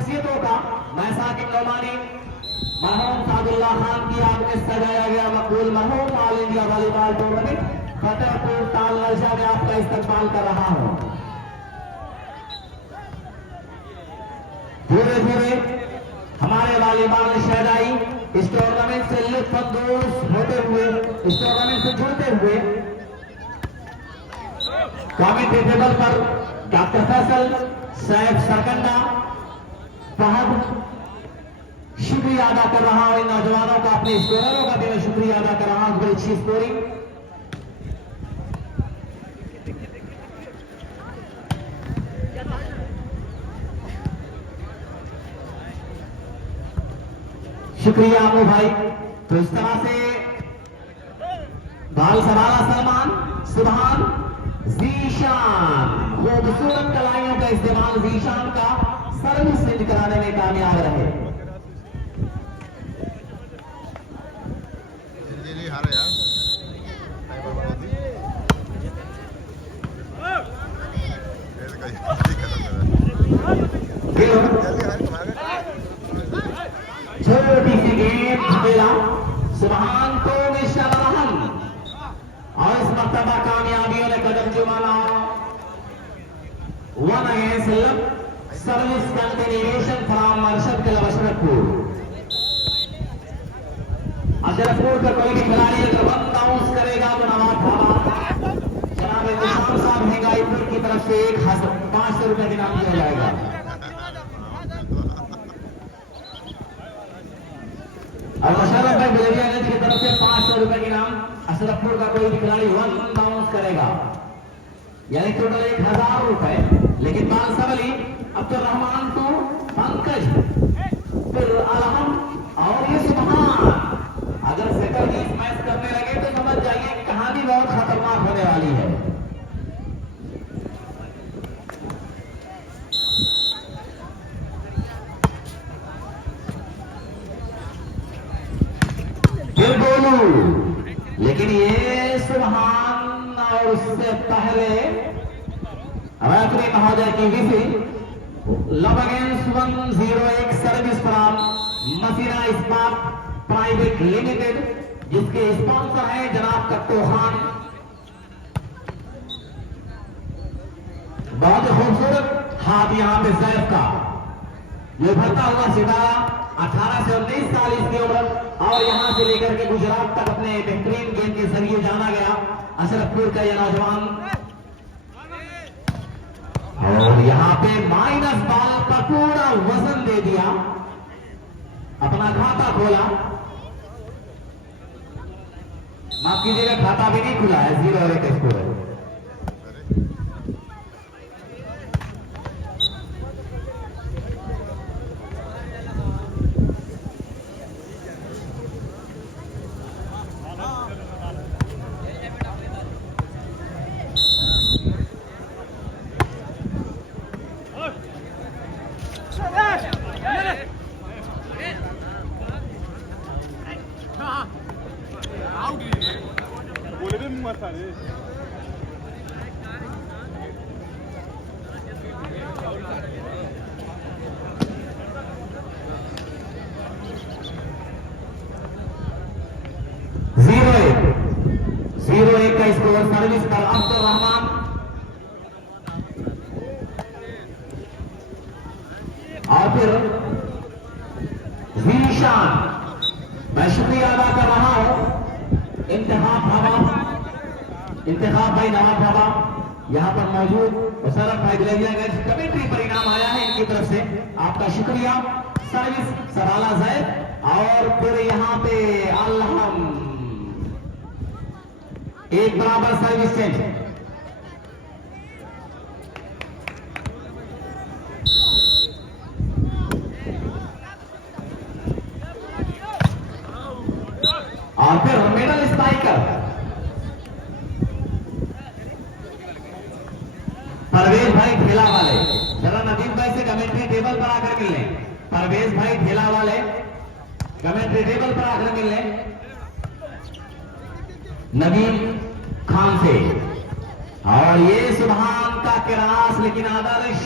शख्सियतों का मैं साकिब नौमानी मरहूम सादुल्लाह खान की याद में सजाया गया मकबूल मरहूम all India volleyball tournament Fatehpur ताल वर्षा में आपका इस्तेमाल कर रहा हूं। धीरे धीरे हमारे वॉलीबॉल शहदाई इस टूर्नामेंट से लुत्फानंदोज होते हुए, इस टूर्नामेंट से जुड़ते हुए कमेटी टेबल पर डॉक्टर फैसल, सैफ सरकंडा, फहद शुक्रिया अदा कर रहा हूं। इन नौजवानों का, अपने स्कोररों का भी मैं शुक्रिया अदा कर रहा हूं। बड़ी अच्छी स्कोरिंग। शुक्रिया आपको भाई। तो इस तरह से बाल सवाला सलमान, सुभान, जीशान, खूबसूरत कलाइयों का इस्तेमाल जीशान का सर्विस सेंड कराने में कामयाब रहे। छोटी सी गेंद धकेला सुभान को निशान और इस मर्तबा कामयाबियों ने कदम जुमाना। 1 against service continuation from Arshad club Ashrafpur. Ashrafpur का कोई भी खिलाड़ी अगर 1 बाउंस करेगा तो नवाब खाबा जनाब निशान साहब हेंगाईपुर की तरफ से 500 रुपए का इनाम दिया जाएगा। और मुशर्रफ भाई बिलरियागंज की तरफ से 500 रुपए के नाम। अशरफपुर का कोई भी खिलाड़ी 1 बाउंस करेगा यानी टोटल 1000 रुपए। लेकिन बालसवली, अब्दुल रहमान को पंकज, फिर अलहम और ये सुभान अगर सेकंड ही स्मैश करने लगे तो समझ जाइए कहानी बहुत खतरनाक होने वाली है। लेकिन ये सुभान और उससे पहले रेफरी महोदय की विधि लव अगेंस्ट 101 सर्विस फ्रॉम मसीरा इस्पात प्राइवेट लिमिटेड, जिसके स्पॉन्सर हैं जनाब कट्टू खान। बहुत खूबसूरत हाथ यहां पे सैफ का, ये भरता हुआ सितारा 18 से 19 साल इसकी उम्र और यहां से लेकर के गुजरात तक अपने बेहतरीन गेम के जरिए जाना गया अशरफपुर का यह नौजवान। और यहां पे माइनस बॉल का पूरा वजन दे दिया, अपना खाता खोला। माफ कीजिएगा, खाता भी नहीं खुला है, 0 और 1 स्कोर है। सर्विस पर अब्दुल रहमान और फिर जीशान। मैं शुक्रिया अदा कर रहा हूं इंतखाब भाई नवाब बाबा यहां पर मौजूद, मुशर्रफ भाई बिलरियागंज कमेटी पर इनाम आया है इनकी तरफ से, आपका शुक्रिया। सर्विस सवाला जैद और फिर यहां पे अलहम एक बराबर सर्विस चेंज। और फिर मिडल स्ट्राइकर परवेज भाई ठेला वाले, जरा नदीम भाई से कमेंट्री टेबल पर आकर मिल लें। परवेज भाई ठेला वाले कमेंट्री टेबल पर आकर मिल लें नदीम खान से। और ये सुभान का किरास, लेकिन आदर्श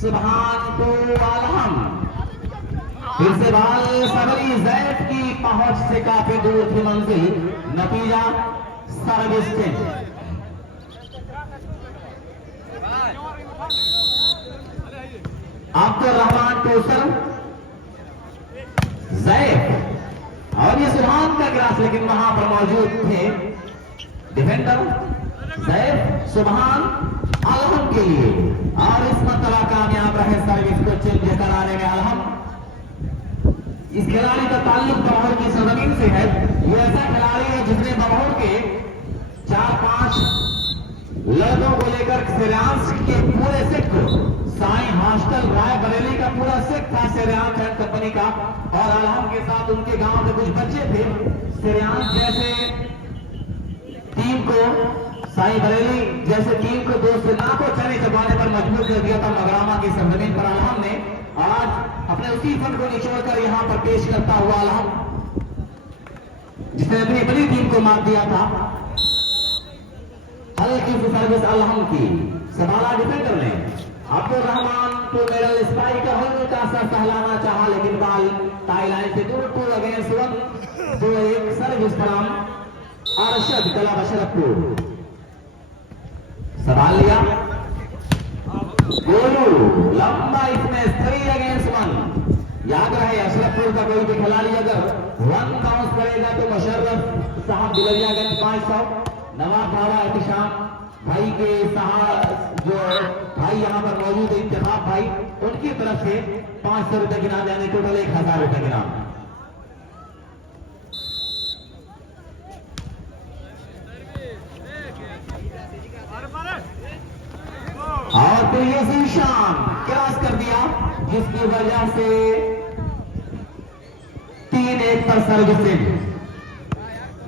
सुभान को अलहम फिर से बाल सबरी जैद की पहुंच से काफी दूर थी मंजिल, नतीजा सर्विस चेंज। अब्दुल रहमान टोसर जैद और ये सुभान का ग्रास, लेकिन वहां पर मौजूद थे डिफेंडर जैद सुभान अलहम के लिए, और इस मरतबा कामयाब रहे सर्विस को चेंज कराने में अलहम। इस खिलाड़ी का ताल्लुक बमौर की सरजमीन से है। ये ऐसा खिलाड़ी है जिसने बमौर के 4-5 लड़कों को लेकर श्रेयांश के पूरे सिख को, साई हॉस्टल राय बरेली का पूरा सिख था श्रेयांश एंड कंपनी का, और अलहम के साथ उनके गांव में कुछ बच्चे थे। श्रेयांश जैसे टीम को, साई बरेली जैसे टीम को दोस्त ना को चने चबाने पर मजबूर कर दिया था मगरामा की सरजमीन पर अलहम ने। आज अपने उसी फन को निचोड़कर यहां पर पेश करता हुआ अलहम, जिसने अपनी बड़ी टीम को मार दिया था। हल्की सी सर्विस अलहम की, सवाला डिफेंडर ने अब्दुल रहमान को मेडल स्ट्राइकर हल्का सा सहलाना चाहा, लेकिन बाल टाई लाइन से दूर। 2 अगेंस्ट 1, 2-1 सर्विस फराम अरशद कला बशरफपुर। सवाल लिया गोलू लंबा, इसमें 3 अगेंस्ट 1। याद रहे अशरफपुर का कोई भी खिलाड़ी अगर 1 बाउंस करेगा तो मुशर्रफ साहब बिलरियागंज 500, नवाब बाबा एहतिशाम भाई के साहब जो भाई यहाँ पर मौजूद है इंतखाब भाई, उनकी तरफ से 500 रुपए के नाम, यानी टोटल 1000 रुपए के नाम। और फिर ये शीशान क्रॉस कर दिया, जिसकी वजह से 3-1 पर सर्विस।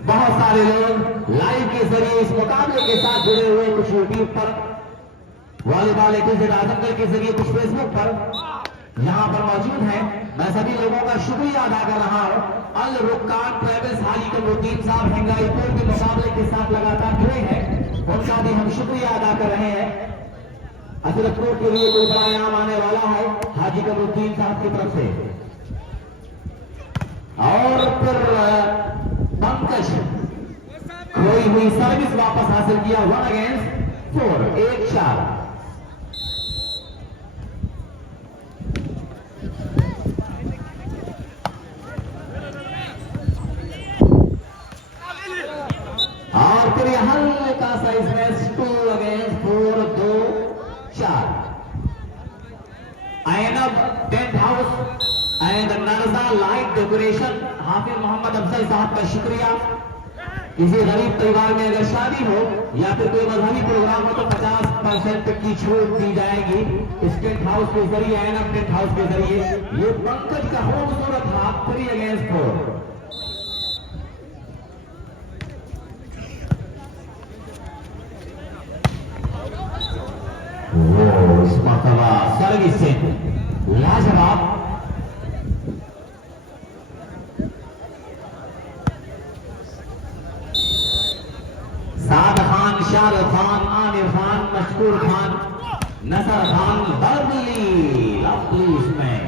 बहुत सारे लोग लाइव के जरिए इस मुकाबले के साथ जुड़े हुए, कुछ यूट्यूब पर, वॉलीबॉल एटूजेड आजमगढ़ के जरिए, कुछ फेसबुक पर यहां पर मौजूद हैं। मैं सभी लोगों का शुक्रिया अदा कर रहा हूं। अल रुक्कान ट्रेवल्स हाजी कमरुद्दीन साहब हिंगाईपुर के मुकाबले के साथ लगातार जुड़े हैं, उनका भी हम शुक्रिया अदा कर रहे हैं। अशरफपुर के लिए कोई बड़ा इनाम आने वाला है हाजी कमरुद्दीन साहब की तरफ से। और फिर पंकज खोई हुई सर्विस वापस हासिल किया, 1 अगेंस्ट 4, 1-4। और फिर हल्का सा इसमें 2 अगेंस्ट 4, 2-4। आयनब टेंट हाउस एंड नरसा लाइट डेकोरेशन, हाफिज मोहम्मद अफजल साहब का शुक्रिया। किसी गरीब परिवार में अगर शादी हो या फिर कोई मजहबी प्रोग्राम हो तो 50% की छूट दी जाएगी इस टेंट हाउस के जरिए, आयनब टेंट हाउस के जरिए। ये पंकज का खूबसूरत हाथ, 3 अगेंस्ट 4। इस मरतबा सर्विस से लाजवाब। साद खान, शाहरुख खान, आमिर खान, मशकूर खान, नसर खान, बर्दली लवली इसमें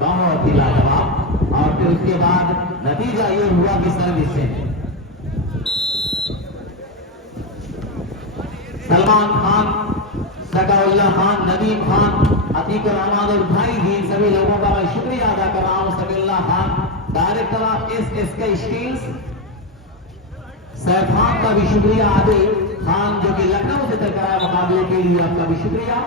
बहुत ही लाजवाब। और फिर उसके बाद नतीजा ये हुआ कि सर्विस से सलमान खान, सगाउल्ला खान, नदीम खान, अतीक रहमान और भाई जी, सभी लोगों का मैं शुक्रिया अदा कर रहा हूं। Sabilla Khan, director of SSK steels, Saif Khan का भी शुक्रिया, आदिल खान जो कि लखनऊ से तय कराया मुकाबले के लिए, आपका भी शुक्रिया।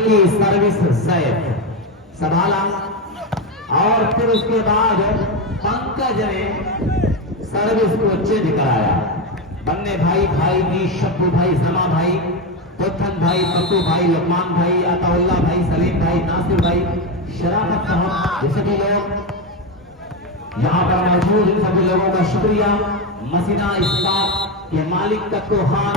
की सर्विस सैफ संभाला और फिर उसके बाद पंकज ने सर्विस को चेंज कराया। बन्ने भाई, भाई जी, शब्बू भाई, जमा भाई, पुथन भाई, पप्पू भाई, लुकमान भाई, अताउल्ला भाई, सलीम भाई, नासिर भाई, शराफत साहब, जैसे कि लोग यहाँ पर मौजूद इन सभी लोगों का शुक्रिया। मसीना इस्पात के मालिक कत्तो खान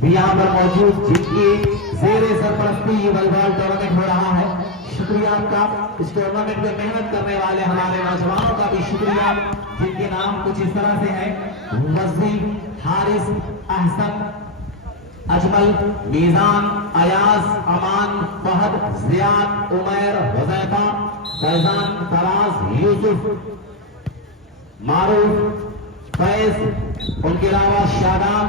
भी यहाँ पर मौजूद, जिनकी जेरे सरपरस्ती ये वॉलीबॉल टूर्नामेंट हो रहा है। शुक्रिया आपका। इस टूर्नामेंट में मेहनत करने वाले हमारे नौजवानों का भी शुक्रिया, जिनके नाम कुछ इस तरह से हैं: वजीम, हारिस, अहसन, अजमल, मीजान, अयाज, अमान, फहद, जियाद, उमैर, हुजैफा, फैजान, फराज, यूसुफ, मारूफ, फैज, उनके अलावा शादान,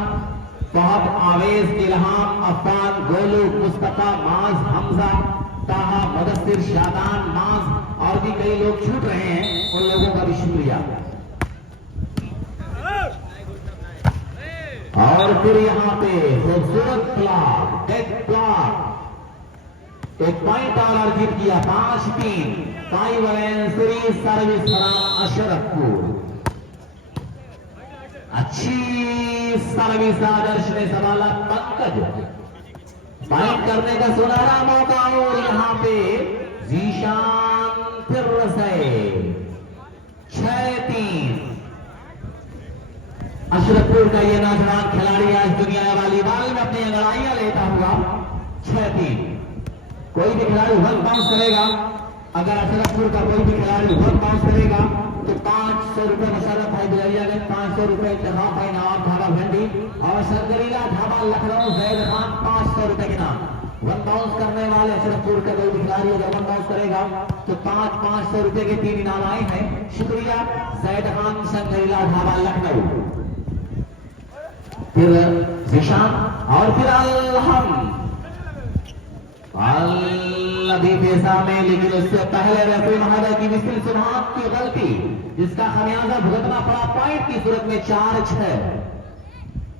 फहद, आवेज, इल्हाम, अफान, गोलू, मुस्तफा, माज, हमजा, ताहा, मुदस्सिर, शादान, माज और भी कई लोग छूट रहे हैं, उन लोगों का भी शुक्रिया। और फिर यहाँ पे खूबसूरत प्लाट, डेथ प्लाट, एक पॉइंट और अर्जित किया, 5-3 सीरीज सर्विस फराम अशरफपुर। अच्छी सर्विस आदर्श ने संभाला, पंकज पॉइंट करने का सुनहरा मौका। और यहाँ पे जीशान फिर से 6-3। अशरफपुर का ये नौजवान खिलाड़ी आज दुनिया वॉलीबॉल में अपनी लड़ाइयां लेता हुआ 6-3। कोई भी खिलाड़ी 1 बाउंस करेगा, अगर अशरफपुर का कोई भी खिलाड़ी 1 बाउंस करेगा तो 500 रुपए मुशर्रफ भाई बिलरिया गंज, 500 रुपए इंतजाम भाई नवाब ढाबा भिंडी और सरगरीला ढाबा लखनऊ जैद खान 500 रुपए के नाम। 1 बाउंस करने वाले अशरफपुर का कोई भी खिलाड़ी अगर 1 बाउंस करेगा तो 500 रुपए के 3 इनाम आए हैं। शुक्रिया जैद खान, सरगरीला ढाबा लखनऊ। फिर जिशान और फिर अभी पेशा में, लेकिन उससे पहले रेफरी महोदय की मिसिल सुभान की गलती, जिसका खमियाजा भुगतना पड़ा पॉइंट की सूरत में 4-6।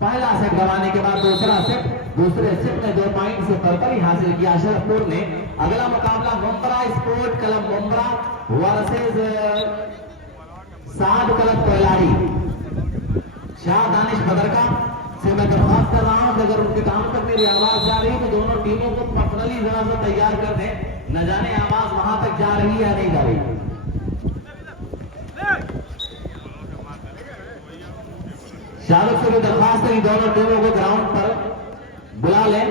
पहला सेट गंवाने के बाद दूसरा सेट, दूसरे सेट में 2 पॉइंट से बरकरारी हासिल किया अशरफपुर ने। अगला मुकाबला Mumbra sport club Mumbra versus Saad club Koyladi. Shah Danish बदरका से मैं दरख्वास्त कर रहा हूं कि अगर उनके काम तक मेरी आवाज जा रही है तो दोनों टीमों को पर्सनली जरा सा तैयार कर दें, न जाने आवाज वहां तक जा रही है या नहीं जा रही। शाहरुख से भी दरख्वास्त है कि दोनों टीमों को ग्राउंड पर बुला लें।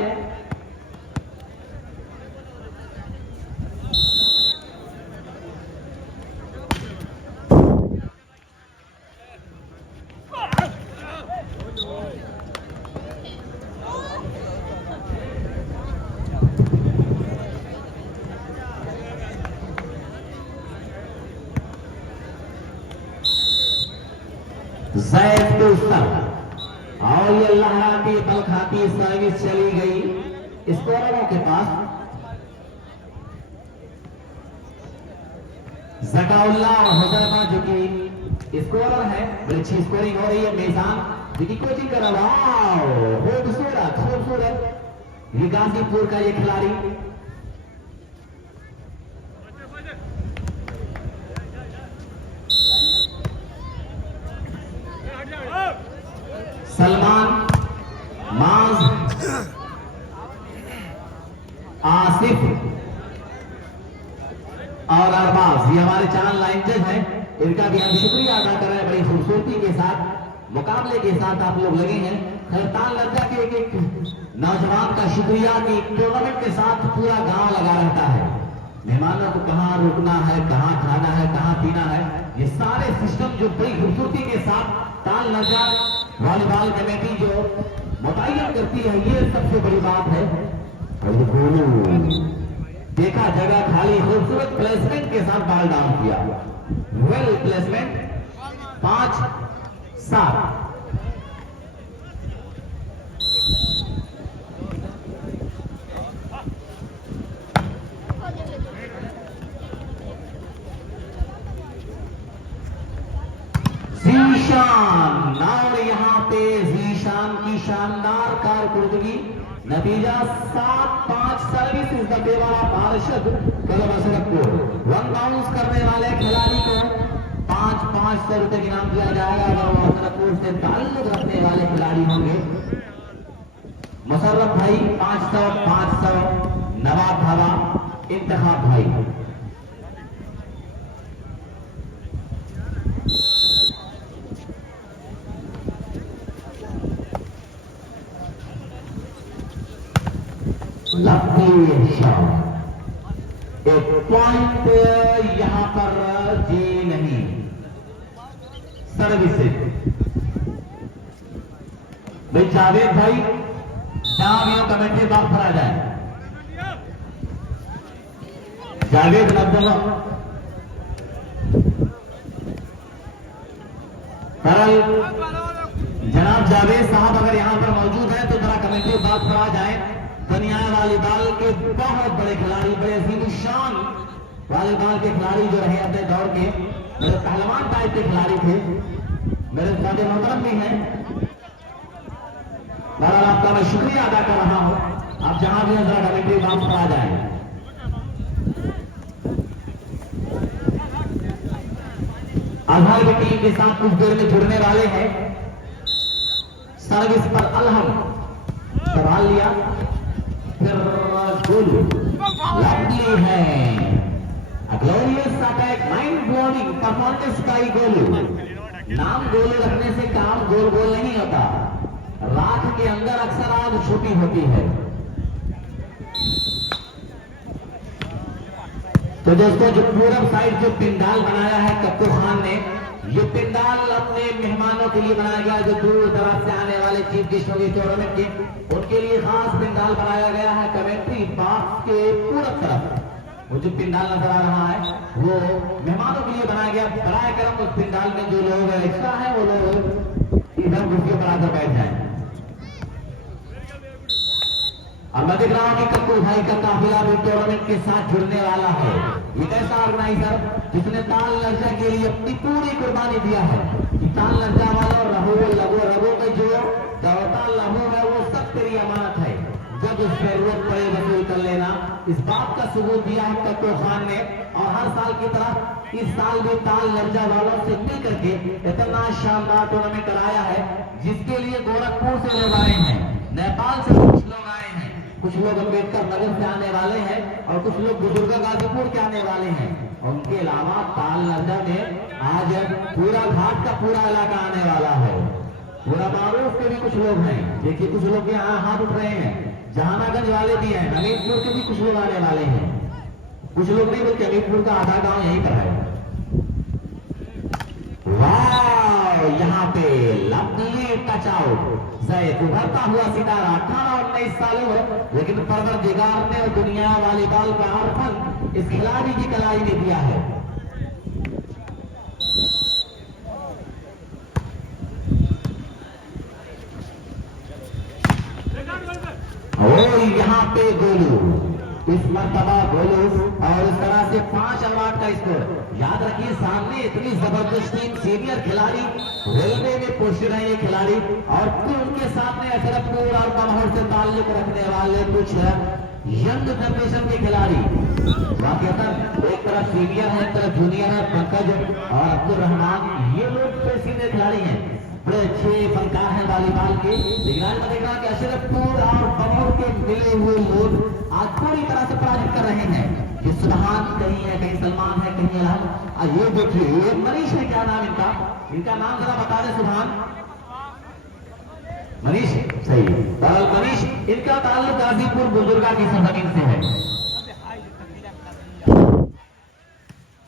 और ये लहराती बल खाती सर्विस चली गई स्कोररों के पास। जकाउल्ला और हुजैफा जो कि स्कोरर है, बड़ी अच्छी स्कोरिंग हो रही है। मेजान जो कि कोचिंग कर रहा है, खूबसूरत खूबसूरत ये गाजीपुर का ये खिलाड़ी। सलमान, माज, आसिफ और अरबाज ये हमारे 4 लाइन जज हैं, इनका भी हम शुक्रिया अदा कर रहे हैं। बड़ी खूबसूरती के साथ, मुकाबले के साथ आप लोग लगे हैं। खैरतान लज्जा के एक नौजवान का शुक्रिया कि टूर्नामेंट के साथ पूरा गांव लगा रहता है। मेहमानों को कहाँ रुकना है, कहाँ खाना है, कहाँ पीना है, ये सारे सिस्टम जो बड़ी खूबसूरती के साथ ताल लज्जा वॉलीबॉल कमेटी जो मुतय्यन करती है, ये सबसे बड़ी बात है। देखा जगह खाली, खूबसूरत प्लेसमेंट के साथ बॉल डाउन किया, वेल प्लेसमेंट। 5-7 जीशान। और यहाँ पे जीशान की शानदार कारकर्दगी, नतीजा 7-5 service is the favour of पार्षद क्लब अशरफपुर। 1 बाउंस करने वाले खिलाड़ी को 500 रुपए इनाम दिया जाएगा। अगर वो अशरफपुर से ताल्लुक रखने वाले खिलाड़ी होंगे मुशर्रफ भाई 500 500, नवाब भावा, इंतखाब भाई। लवली शॉट, एक पॉइंट यहां पर जी नहीं, सर्विस भाई। जावेद भाई जहां कमेंट्री बॉक्स पर आ जाए। जावेद नब्बे सरल जनाब जावेद साहब अगर यहां पर मौजूद है तो जरा कमेंट्री बॉक्स पर आ जाए। दुनिया वॉलीबॉल के बहुत बड़े खिलाड़ी, बड़े अजीम-उल-शान वॉलीबॉल के खिलाड़ी जो रहे अपने दौर के, मेरे पहलवान टाइप के खिलाड़ी थे, मेरे सादे मोहतरम भी हैं। बहरहाल आपका मैं शुक्रिया अदा कर रहा हूं। आप जहां भी हैं जरा कमेंट्री बॉक्स पर आ जाएं। अजहर की टीम के साथ कुछ देर में जुड़ने वाले हैं। सर्विस पर अलहम सवाल लिया, फिर गोलू लवली है। Glorious attack, mind blowing performance का ही गोलू। नाम गोलू रखने से काम गोल गोल नहीं होता, राख के अंदर अक्सर आग छुपी होती है। तो दोस्तों जो पूरब साइड जो पिंडाल बनाया है कप्पू खान ने, ये पिंडाल अपने मेहमानों के लिए बनाया गया जो दूर दराज से आने वाले चीफ गेस्ट होंगे टूर्नामेंट के, उनके लिए खास पिंडाल बनाया गया है कमेंट्री बॉक्स के पूरब तरफ। वो जो पिंडाल नजर आ रहा है वो मेहमानों के लिए बनाया गया। बराए करम उस पिंडाल में जो लोग एक्स्ट्रा है वो लोग इधर कुर्सियों पर आकर बैठ जाए। अब मैं देख रहा हूं कि कप्पू भाई का काफिला भी टूर्नामेंट के साथ जुड़ने वाला है। एक ऐसा ऑर्गेनाइजर जिसने ताल लर्जा के लिए अपनी पूरी कुर्बानी दिया है कि ताल लर्जा वाला और रघु में जो दौड़ता लहू है वो सब तेरी अमानत है, जब उस पर रोक पड़े वसूल कर लेना। इस बात का सबूत दिया है कप्पू खान ने, और हर साल की तरह इस साल भी ताल लर्जा वालों से मिल करके इतना शानदार टूर्नामेंट कराया है, जिसके लिए गोरखपुर से लोग आए हैं, नेपाल से कुछ लोग आए हैं, कुछ लोग अम्बेडकर नगर से आने वाले हैं और कुछ लोग बुजुर्ग गाजीपुर के आने वाले हैं। उनके अलावा ताल लर्जा में आज पूरा घाट का पूरा इलाका आने वाला है। पूरा मारूफ के भी कुछ लोग हैं, देखिए कुछ लोग यहाँ हाथ उठ रहे हैं, जहानागंज वाले भी हैं, नवीनपुर के भी कुछ लोग आने वाले हैं। कुछ लोग नहीं बल्कि नवीनपुर का आधा गांव यहीं पर है। वाह, यहाँ पे लवली टच आउट, उभरता हुआ सितारा 18-19 सालों है, लेकिन परवरदिगार ने और दुनिया वॉलीबॉल का अर्पण इस खिलाड़ी की कलाई ने दिया है। और यहाँ पे गोलू, इस मर्तबा गोलू, और इस तरह से 5 अवार्ड का स्कोर। याद रखिए सामने इतनी जबरदस्त टीम, सीनियर खिलाड़ी, रेलवे में पोस्टेड है ये खिलाड़ी, और फिर उनके सामने अशरफपुर और कमहर से ताल्लुक रखने वाले कुछ यंग जनरेशन के खिलाड़ी। वाकईतन एक तरफ सीनियर है, एक तरफ जूनियर है, पंकज और अब्दुल रहमान, ये लोग सीनियर खिलाड़ी हैं, बड़े अच्छे फनकार हैं वॉलीबॉल के। लेकिन आज मैं देख रहा कि अशरफपुर और कमहर के मिले हुए लोग आज पूरी तरह से पराजित कर रहे हैं। कि सुबहान कहीं है, कहीं सलमान है, कहीं ये देखिए ये मनीष है, क्या नाम इनका, इनका नाम जरा बता दें। सुबहान, मनीष, सही है मनीष। इनका ताल्लुक गाजीपुर बुजुर्गा की सरजमीन से है।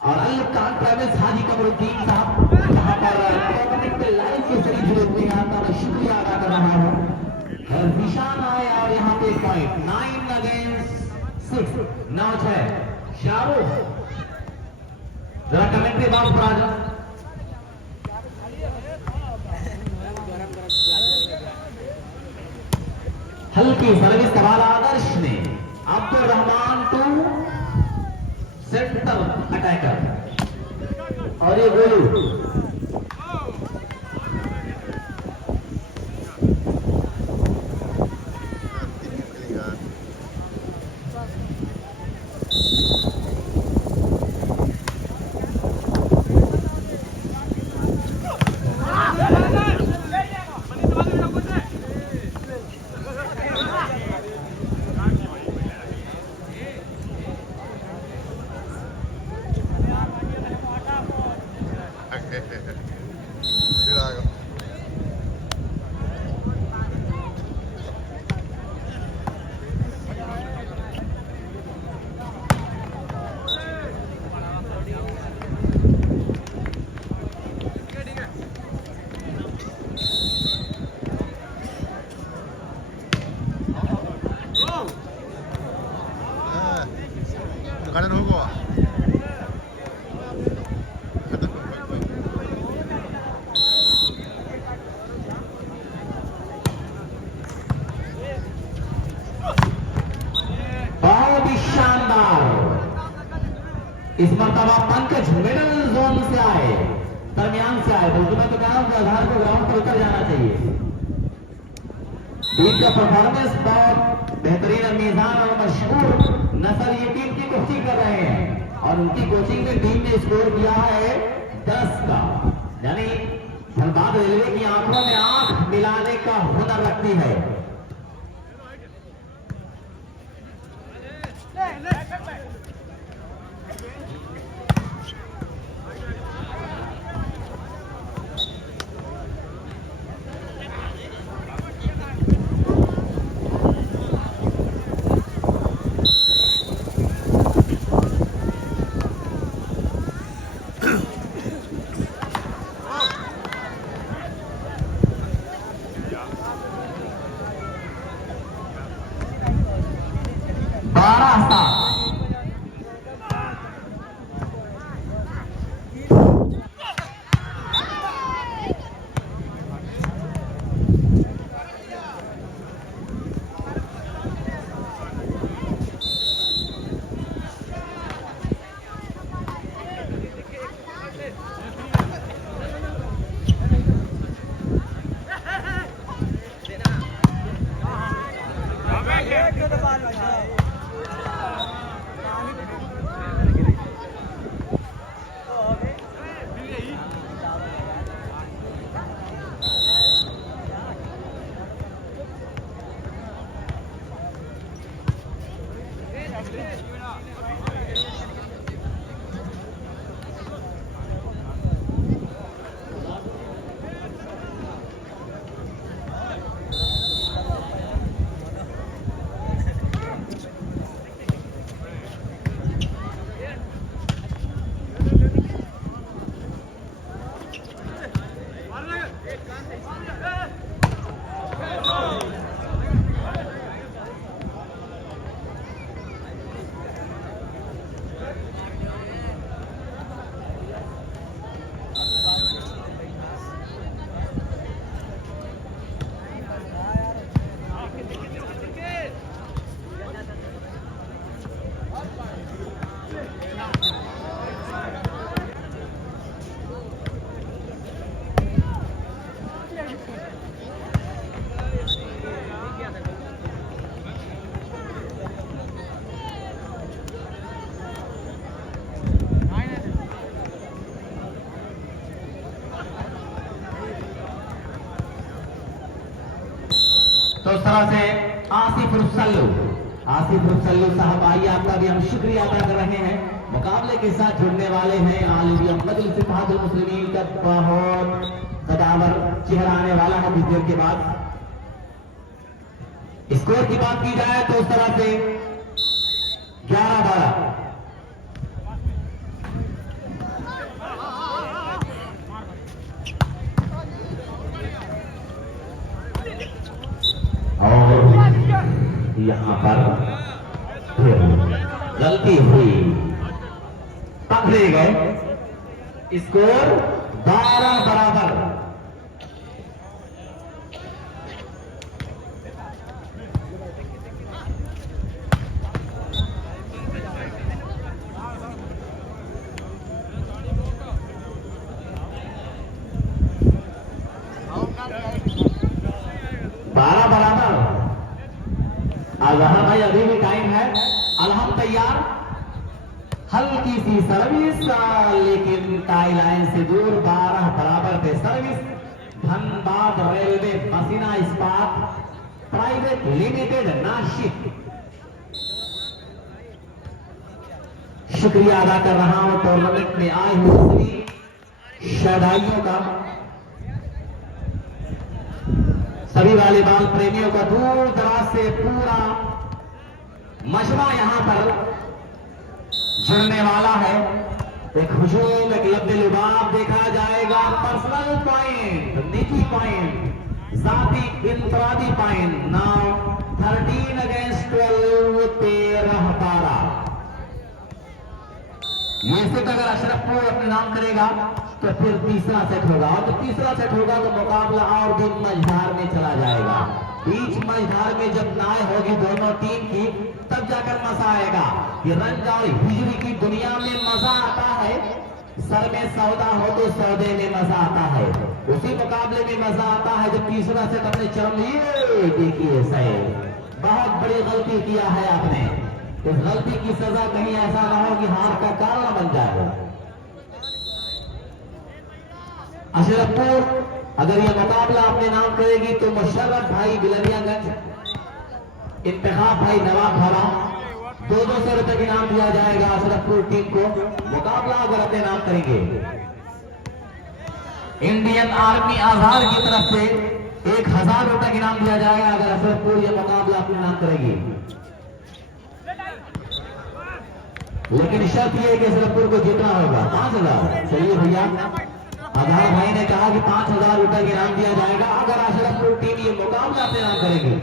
और अल्लुफ खान प्राइवेट हाजी कमरुद्दीन साहब यहाँ पर टूर्नामेंट पे लाइव के जरिए जुड़े हुए हैं, आपका मैं शुक्रिया अदा कर रहा हूँ। निशान आए और यहाँ पे पॉइंट 9 अगेंस्ट 6, 9-6। शाहरुख जरा कमेंट्री बॉक्स पर आ जाओ। हल्की सर्विस का वाला आदर्श ने, Abdul Rahman two centre attacker, और ये गोलू। गार्डन होगा बहुत ही शानदार। इस मरतबा पंकज मिडिल जोन से आए, दरमियान से आए, बल्कि मैं तो कह रहा हूं आधार को ग्राउंड पर उतर जाना चाहिए। टीम का परफॉर्मेंस बहुत बेहतरीन, मीजान और मशहूर नस्ल ये टीम की कोचिंग कर रहे हैं और उनकी कोचिंग में टीम ने स्कोर किया है 10 का, यानी धनबाद रेलवे की आंखों में आंख मिलाने का हुनर रखती है। तो इस तरह से आसिफ रुसल्लू साहब, आइए आपका भी हम शुक्रिया अदा कर रहे हैं। मुकाबले के साथ जुड़ने वाले हैं आलिया मजलिस इत्तेहादुल मुस्लिमीन का बहुत कदावर चेहरा आने वाला है कुछ देर के बाद। स्कोर की बात की जाए तो इस तरह से 11-12 यहां पर फिर गलती हुई, पकड़े गए। स्कोर 12 बराबर। जहां भाई अभी भी टाइम है, अलहम तैयार, हल्की सी सर्विस लेकिन टाई लाइन से दूर। 12 बराबर पे सर्विस धनबाद रेलवे मसीना इस्पात प्राइवेट लिमिटेड नासिक। शुक्रिया अदा कर रहा हूं टूर्नामेंट में आए हुए सभी शहदाइयों का, सभी वॉलीबॉल प्रेमियों का। दूर दराज से पूरा मजमा यहां पर जुड़ने वाला है। एक हुजूम, एक लब्बे-लुबाब देखा जाएगा। पर्सनल पॉइंट, निजी पॉइंट, जाती इंफरादी पॉइंट। Now 13 against 12, 13-12। ये सेट अगर अशरफपुर अपने नाम करेगा तो फिर तीसरा सेट होगा, और जब तीसरा सेट होगा तो मुकाबला और भी मझधार में चला जाएगा। बीच मझधार में जब नाय होगी दोनों टीम की, तब जाकर मजा आएगा। ये रंग और हिजरी की दुनिया में मजा आता है, सर में सौदा हो तो सौदे में मजा आता है। उसी मुकाबले में मजा आता है जब तीसरा सेट अपने चरम लिए। देखिए सैयद, बहुत बड़ी गलती किया है आपने, इस गलती की सजा कहीं ऐसा ना हो कि हार का कारण बन जाए। अशरफपुर अगर यह मुकाबला अपने नाम करेगी तो मुशर्रफ भाई बिलरियागंज, इंतखाब भाई नवाब भरा, 200 रुपए की नाम दिया जाएगा अशरफपुर टीम को, मुकाबला अगर अपने नाम करेंगे। इंडियन आर्मी आजाद की तरफ से 1000 रुपए की नाम दिया जाएगा अगर अशरफपुर यह मुकाबला अपने नाम करेगी। लेकिन शर्त यह है कि अशरफपुर को जीतना होगा। 5000 चलिए भैया, आधार भाई ने कहा कि 5000 रुपए की नाम दिया जाएगा अगर अशरफपुर टीम ये मुकाबला अपने नाम करेगी।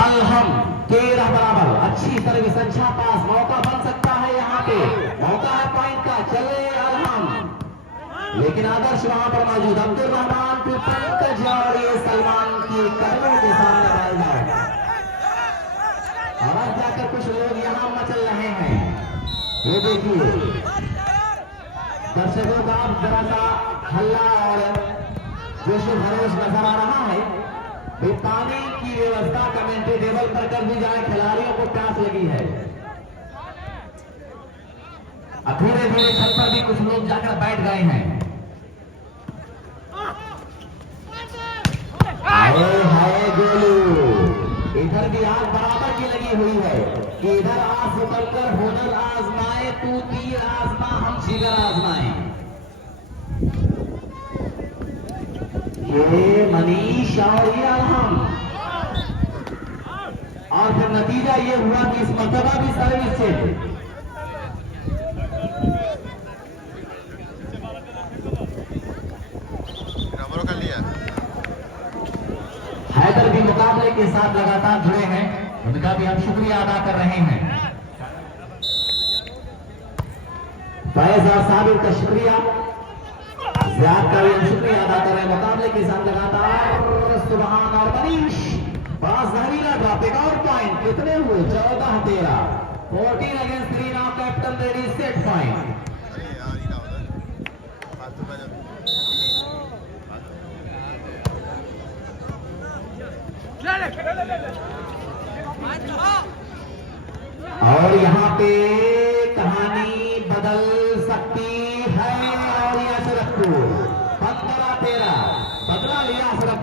अलहम 13 बराबर, अच्छी सर्विस, अच्छा पास, मौका बन सकता है यहाँ पे, मौका है पॉइंट का, चले अलहम। लेकिन आदर्श वहां पर मौजूद, अब्दुल रहमान टू पंकज और ये सलमान की कदमों के सामने डाल जाए। और अब जाकर कुछ लोग यहाँ मचल रहे हैं, ये देखिए दर्शकों का जरा सा हल्ला और जोश भरोश नजर आ रहा है। पानी की व्यवस्था कमेंट्री टेबल पर कर दी जाए, खिलाड़ियों को प्यास लगी है। अब धीरे धीरे छत पर भी कुछ लोग जाकर बैठ गए हैं। हाय गोलू, इधर भी आग बराबर की लगी हुई है कि इधर आस उतरकर हुनर आजमाए, तू तीर आजमा हम जिगर आजमाए। ये मनीष और ये अलहम, और फिर नतीजा ये हुआ कि इस मर्तबा भी सर्विस से हैदर भी मुकाबले के साथ लगातार जुड़े हैं, उनका भी हम शुक्रिया अदा कर रहे हैं। फैज और साबिर का शुक्रिया, ज्यादा का भी हम शुक्रिया अदा कर रहे हैं। मुकाबले के साथ लगातार सुबहान और मनीष, बड़ा जहरीला ड्रॉप, एक और पॉइंट, कितने हुए 14-13, 14 against 3 now, captain ready, set point. और यहाँ पे